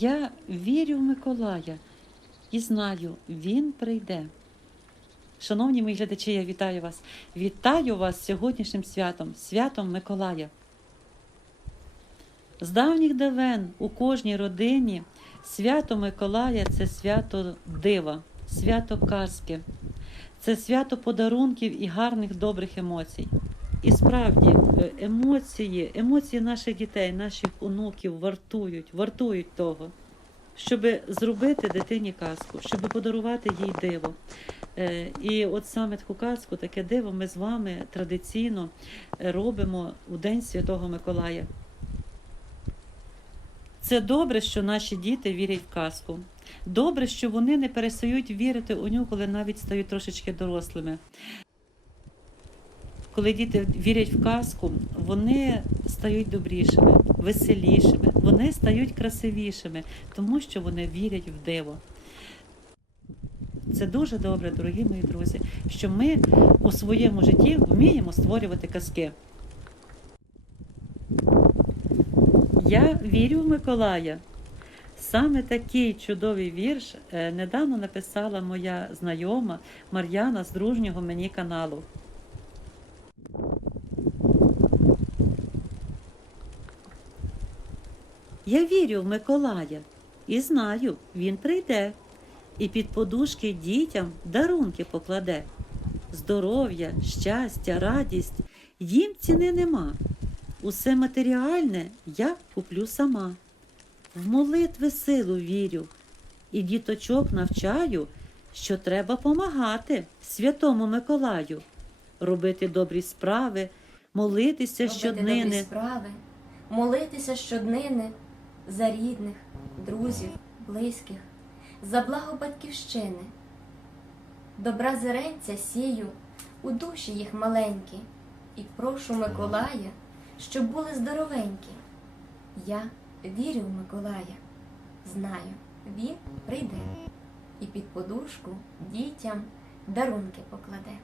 Я вірю в Миколая і знаю, він прийде. Шановні мої глядачі, я вітаю вас. Вітаю вас сьогоднішнім святом, святом Миколая. З давніх давен у кожній родині свято Миколая це свято дива, свято казки, це свято подарунків і гарних добрих емоцій. І справді е, емоції, емоції наших дітей, наших онуків вартують, вартують того, щоб зробити дитині казку, щоб подарувати їй диво. Е, І от саме таку казку, таке диво ми з вами традиційно е, робимо у День Святого Миколая. Це добре, що наші діти вірять в казку. Добре, що вони не перестають вірити у нього, коли навіть стають трошечки дорослими. Коли діти вірять в казку, вони стають добрішими, веселішими, вони стають красивішими, тому що вони вірять в диво. Це дуже добре, дорогі мої друзі, що ми у своєму житті вміємо створювати казки. Я вірю в Миколая. Саме такий чудовий вірш е, недавно написала моя знайома Мар'яна з дружнього мені каналу. Я вірю в Миколая і знаю, він прийде і під подушки дітям дарунки покладе. Здоров'я, щастя, радість їм ціни нема. Усе матеріальне я куплю сама. В молитви силу вірю, і діточок навчаю, що треба помагати святому Миколаю, робити добрі справи, молитися робити добрі справи, молитися щоднини за рідних, друзів, близьких, за благо батьківщини. Добра зеренця сію у душі їх маленькі, і прошу Миколая, щоб були здоровенькі. Я вірю в Миколая, знаю, він прийде і під подушку дітям дарунки покладе.